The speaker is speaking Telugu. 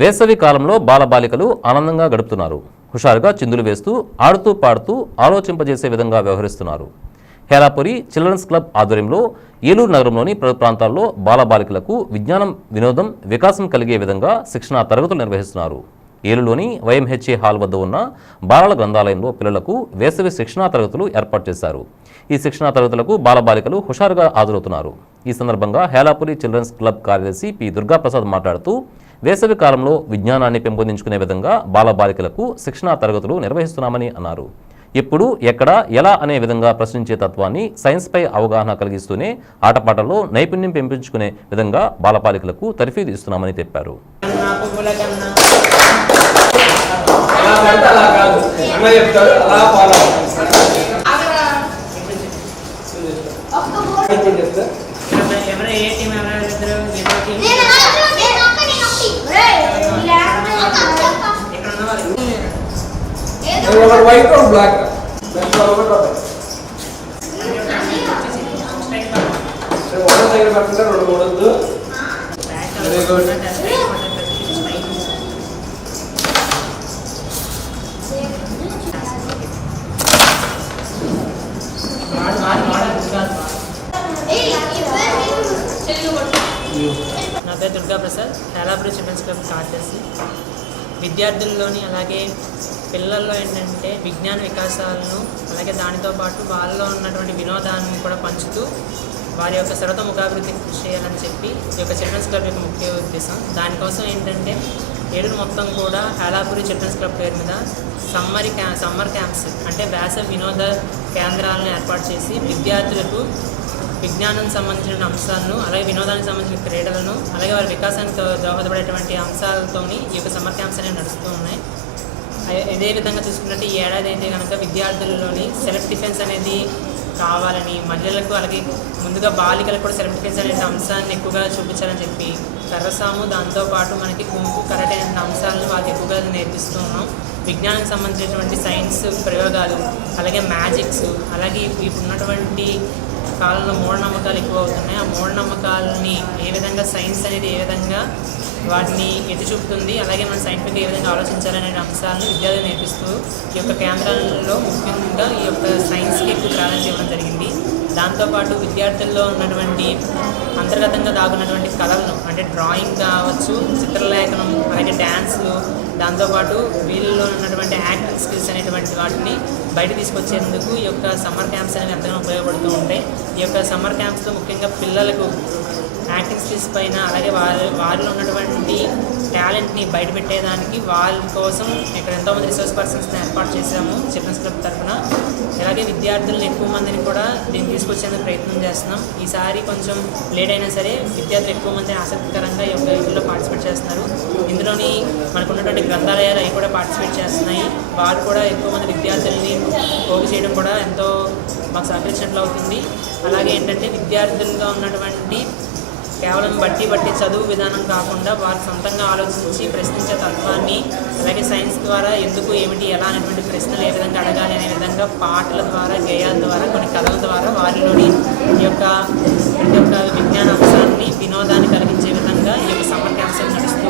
వేసవి కాలంలో బాలబాలికలు ఆనందంగా గడుపుతున్నారు. హుషారుగా చిందులు వేస్తూ ఆడుతూ పాడుతూ ఆలోచింపజేసే విధంగా వ్యవహరిస్తున్నారు. హేలాపురి చిల్డ్రన్స్ క్లబ్ ఆధ్వర్యంలో ఏలూరు నగరంలోని పలు ప్రాంతాల్లో బాలబాలికలకు విజ్ఞానం వినోదం వికాసం కలిగే విధంగా శిక్షణా తరగతులు నిర్వహిస్తున్నారు. ఏలూరులోని వైఎంహెచ్ఏ హాల్ వద్ద ఉన్న బాలల గ్రంథాలయంలో పిల్లలకు వేసవి శిక్షణా తరగతులు ఏర్పాటు చేశారు. ఈ శిక్షణా తరగతులకు బాలబాలికలు హుషారుగా హాజరవుతున్నారు. ఈ సందర్భంగా హేలాపురి చిల్డ్రన్స్ క్లబ్ కార్యదర్శి పి దుర్గాప్రసాద్ మాట్లాడుతూ వేసవి కాలంలో విజ్ఞానాన్ని పెంపొందించుకునే విధంగా బాలబాలికలకు శిక్షణా తరగతులు నిర్వహిస్తున్నామని అన్నారు. ఎప్పుడు ఎక్కడ ఎలా అనే విధంగా ప్రశ్నించే తత్వాన్ని సైన్స్పై అవగాహన కలిగిస్తూనే ఆటపాటల్లో నైపుణ్యం పెంపించుకునే విధంగా బాలబాలికలకు తర్ఫీదు ఇస్తున్నామని తెలిపారు కన్నా ఒకటి వైట్ ఒకటి బ్లాక్ ఒకటో రెండు మూడు వద్దు నా పేరు దుర్గా ప్రసాద్ హేలాపురి చిల్డ్రన్స్ క్లబ్ కార్యదర్శి. విద్యార్థుల్లోని అలాగే పిల్లల్లో ఏంటంటే విజ్ఞాన వికాసాలను అలాగే దానితో పాటు వాళ్ళలో ఉన్నటువంటి వినోదాన్ని కూడా పంచుతూ వారి యొక్క సర్వతోముఖాభివృద్ధి కృషి చేయాలని చెప్పి ఈ యొక్క చిల్డ్రన్స్ క్లబ్ యొక్క ముఖ్య ఉద్దేశం. దానికోసం ఏంటంటే ఏడు మొత్తం కూడా హేలాపురి చిల్డ్రన్స్ క్లబ్ పేరు మీద సమ్మర్ క్యా సమ్మర్ క్యాంప్స్ అంటే వేసవి వినోద కేంద్రాలను ఏర్పాటు చేసి విద్యార్థులకు విజ్ఞానం సంబంధించిన అంశాలను అలాగే వినోదానికి సంబంధించిన క్రీడలను అలాగే వారి వికాసానికి దోహదపడేటువంటి అంశాలతోని ఈ యొక్క సమ్మర్ క్యాంప్స్ అనేవి నడుస్తూ ఉన్నాయి. ఇదే విధంగా చూసుకున్నట్టు ఈ ఏడాది అయితే కనుక విద్యార్థులలోని సెల్ఫ్ డిఫెన్స్ అనేది కావాలని మహిళలకు అలాగే ముందుగా బాలికలకు కూడా సెల్ఫ్ డిఫెన్స్ అనే అంశాన్ని ఎక్కువగా చూపించాలని చెప్పి కర్రసాము దాంతోపాటు మనకి కుంపు కరెక్ట్ అనే అంశాలను వాళ్ళకి ఎక్కువగా నేర్పిస్తూ ఉన్నాం. విజ్ఞానానికి సంబంధించినటువంటి సైన్స్ ప్రయోగాలు అలాగే మ్యాజిక్స్ అలాగే ఇప్పుడు ఉన్నటువంటి కాలంలో మూఢనమ్మకాలు ఎక్కువ అవుతున్నాయి. ఆ మూఢనమ్మకాలని ఏ విధంగా సైన్స్ అనేది ఏ విధంగా వాటిని ఎత్తి చూపుతుంది. అలాగే మన సైంటిఫిక్ ఏ విధంగా ఆలోచించాలనే అంశాలను విద్యార్థులు నేర్పిస్తూ ఈ యొక్క కేంద్రాలలో ముఖ్యంగా ఈ యొక్క సైన్స్కి ఎక్కువ ప్రాధాన్యత ఇవ్వడం జరిగింది. దాంతోపాటు విద్యార్థుల్లో ఉన్నటువంటి అంతర్గతంగా దాగున్నటువంటి కళలను అంటే డ్రాయింగ్ కావచ్చు చిత్రలేఖనం అలాగే డ్యాన్స్లు దాంతోపాటు వీళ్ళలో ఉన్నటువంటి యాక్టింగ్ స్కిల్స్ అనేటువంటి వాటిని బయట తీసుకొచ్చేందుకు ఈ యొక్క సమ్మర్ క్యాంప్స్ అనేవి ఎంతగానో ఉపయోగపడుతూ ఉంటాయి. ఈ యొక్క సమ్మర్ క్యాంప్స్లో ముఖ్యంగా పిల్లలకు యాక్టింగ్ స్కిల్స్ పైన అలాగే వారి వారిలో ఉన్నటువంటి టాలెంట్ని బయటపెట్టేదానికి వాళ్ళ కోసం ఇక్కడ ఎంతోమంది రిసోర్స్ పర్సన్స్ని ఏర్పాటు చేశాము చిల్డ్రన్స్ క్లబ్ తరఫున. అలాగే విద్యార్థులను ఎక్కువ మందిని కూడా దీన్ని తీసుకొచ్చేందుకు ప్రయత్నం చేస్తున్నాం. ఈసారి కొంచెం లేట్ అయినా సరే విద్యార్థులు ఎక్కువ మంది ఆసక్తికరంగా ఈ యొక్క ఇందులో పార్టిసిపేట్ చేస్తున్నారు. ఇందులోని మనకు ఉన్నటువంటి గ్రంథాలయాలు అవి కూడా పార్టిసిపేట్ చేస్తున్నాయి. వారు కూడా ఎక్కువ మంది విద్యార్థుల్ని పోగు చేయడం కూడా ఎంతో మాకు సహకరించినట్లు అవుతుంది. అలాగే ఏంటంటే విద్యార్థులుగా ఉన్నటువంటి కేవలం బట్టి బట్టి చదువు విధానం కాకుండా వారు సొంతంగా ఆలోచించి ప్రశ్నించే తత్వాన్ని అలాగే సైన్స్ ద్వారా ఎందుకు ఏమిటి ఎలా అనేటువంటి ప్రశ్నలు ఏ విధంగా అడగాలి అనే విధంగా పాటల ద్వారా గేయాల ద్వారా కొన్ని కథల ద్వారా వారిలోని ఈ యొక్క ఈ యొక్క విజ్ఞాన అంశాన్ని వినోదాన్ని కలిగించే విధంగా ఈ యొక్క సమ్మర్ క్యాంప్స్ నడుస్తూ